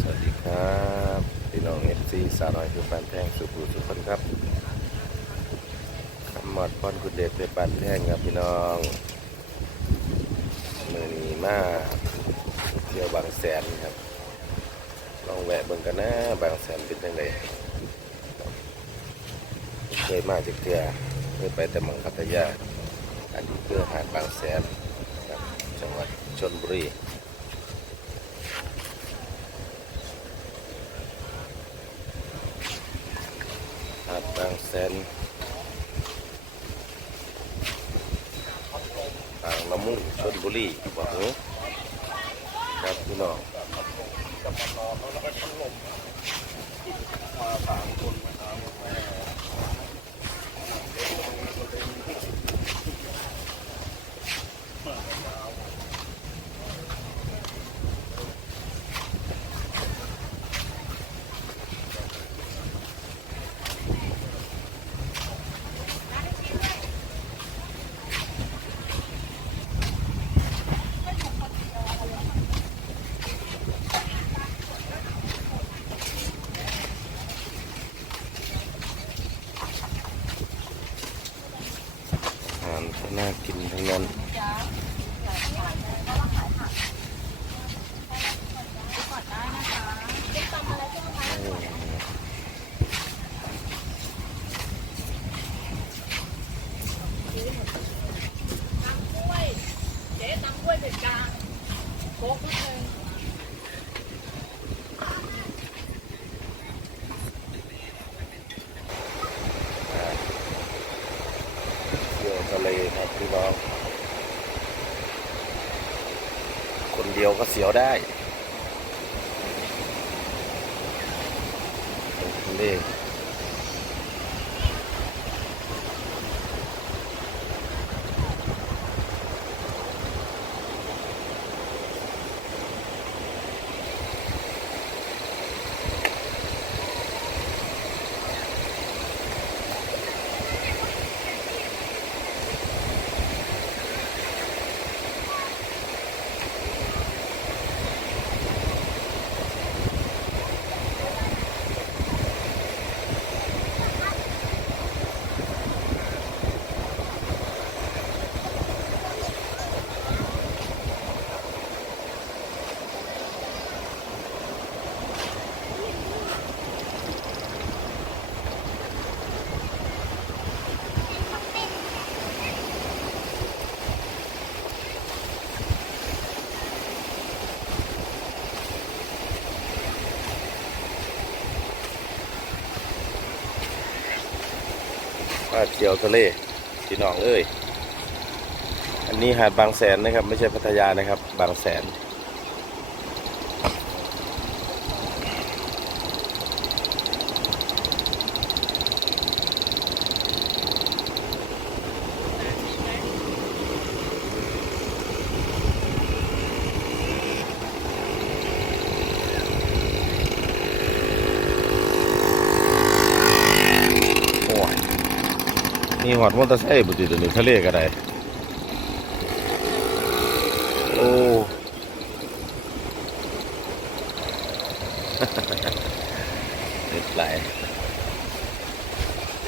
สวัสดีครับพี่น้องเอฟซีสาวน้อยคือปานแท่งสุขุสุขคนครับคำหมอดพอนคุณเด็กเป็นปานแท่งครับพี่น้องมือนี้มาเที่ยวบางแสนครับ ลองแวะเบิ่งกันนะบางแสนเป็นยังไงเคยมาจากเทือเคยไปแต่มังพัทยาอันนี้คือหาดบางแสนครับจังหวัดชนบุรี หาดบาง แสนอ่างละมุงชนบุรีบอกหือครับพี่น้องอาบางคนารก็น่ากินทั้งนั้นโอ้เที่ยวทะเลครับ พี่น้อง คนเดียวก็เสียวได้นี่ มาเที่ยวทะเลพี่น้องเอ้ย อันนี้หาดบางแสนนะครับ ไม่ใช่พัทยานะครับ บางแสน โอ้ย นี่หอดมอเตอร์ไซค์บุตรตัวนี้ทะเลก็ได้ โอ้เด็ดไหล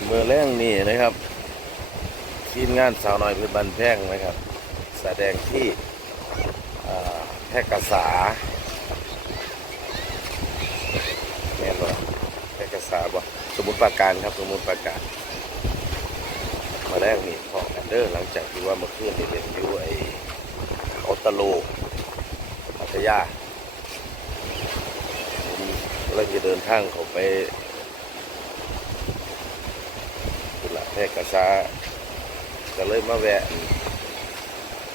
เมื่อแรงนี่นะครับ ทีมงานสาวน้อยเพื่อบันแพงนะครับ แสดงที่แพร่กษาแม่นบ่แพร่กษาบ่สมุทรปราการครับ สมุทรปราการ มาแรกนี่พอกันเดอร์หลังจากที่ว่าเมื่อคืนเรียนอยู่ไอ้เขาตโลพัทยาผมเราจะเดินทางเขาไปกุหลาบแพร่กษาก็เลยมาแวะ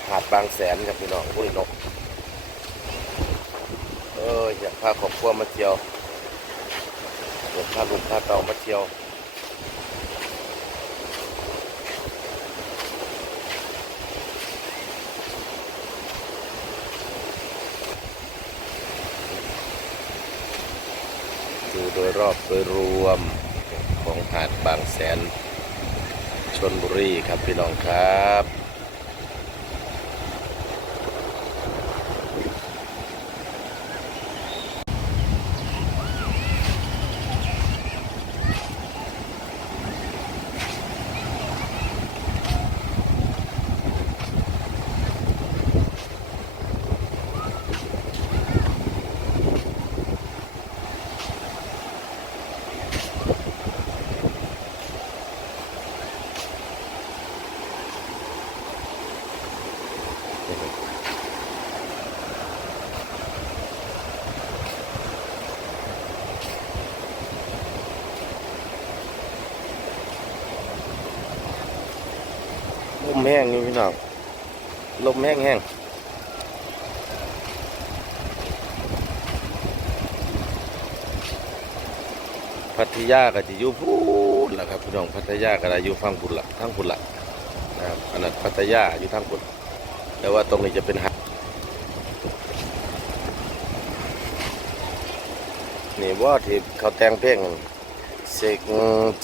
หาดบางแสนกับพี่น้องห้ยนก เอออยากพาครอบครัวมาเที่ยวอยากพาลุงพาเต่ามาเที่ยว ดู โดยรอบโดยรวมของหาดบางแสนชนบุรีครับพี่น้องครับ ม แห้งอยู่พี่น้องลมแห้งแห้งพัทยาก็จะอยู่พูดล่ะครับพี่น้องพัทยาก็ได้อยู่ฝั่งพุ่นละทั้งพุ่นละนะครับอันนั้นพัทยาอยู่ทั้งพุ่นแต่ว่าตรงนี้จะเป็นหาดนี่ว่าที่เขาแต่งเพลง เสก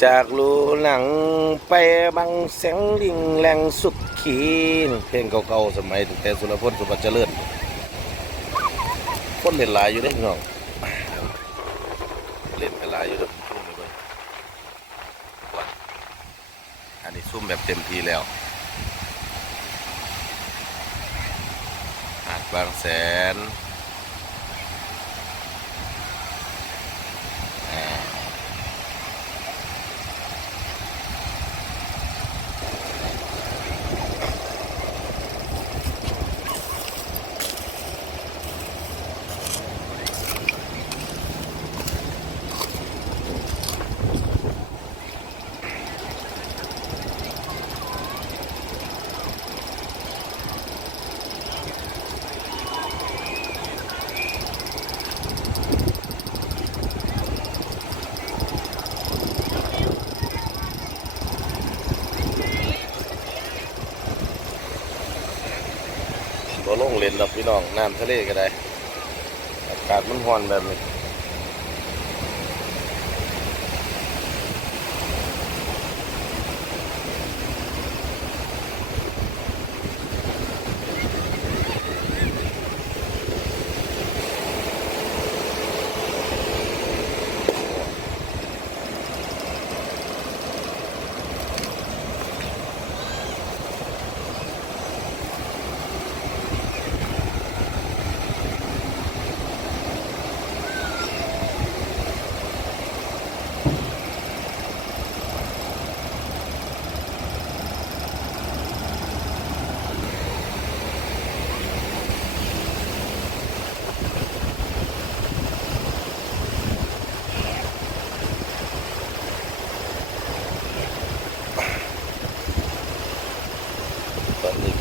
จากลูหลังไปบังแสงลิงแรงสุดขีนเพลงเก่าๆสมัยตั้งแต่สุรพลสุบัติเจริญคนเล่นหลายอยู่เด้พี่น้อเล่นหลายอยู่ด้อซุ่มไปเบิ่งว่าอันนี้ซุ่มแบบเต็มทีแล้วหาดบางแสน ดอกพี่น้องน้ำทะเลก็ได้ อากาศมันร้อนแบบนี้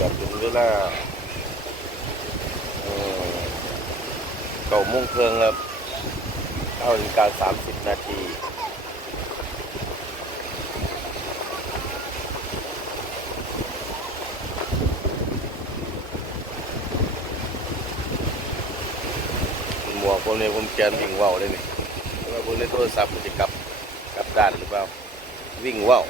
ตอนนี้ก็เป็นเวลาเอ่อเก้าโมงครึ่งครับเก้านาฬิกาสามสิบนาทีหมวกผมเนี่ยผมแกนวิ่งว่าวเลยนี่เพราะว่าผมในโทรศัพท์มันจะกลับกลับด้านหรือเปล่า วิ่งว่าว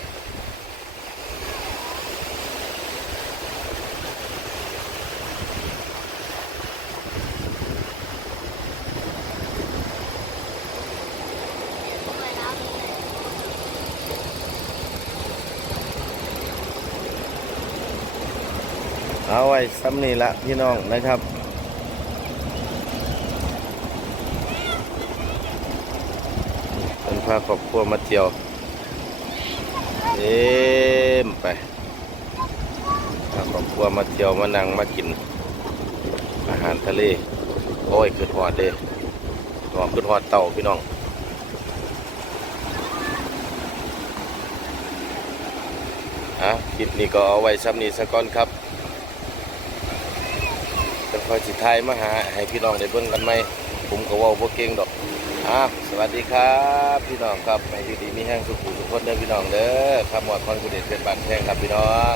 เอาไว้ซ้ำนี่ละพี่น้องนะครับเป็นพาครอบครัวมาเที่ยวเอ็มไปพาครอบครัวมาเที่ยวมานั่งมากิน อาหารทะเล โอ้ยขึ้นหอดเด้หอมขึ้นหอดเต่าพี่น้องอะคลิปนี้ก็เอาไว้ซ้ำนี้สักก่อนครับ คอยสิทายมาหาให้พี่น้องได้เบิ่งกันไหมผมก็ว่าบ่เก่งดอกอะสวัสดีครับ พี่น้องครับให้ดีมีแห้งสุขุทุกคนเด้อพี่น้องเด้อข้ามหมดคอนกูเดชเป็นบานแพงครับพี่น้อง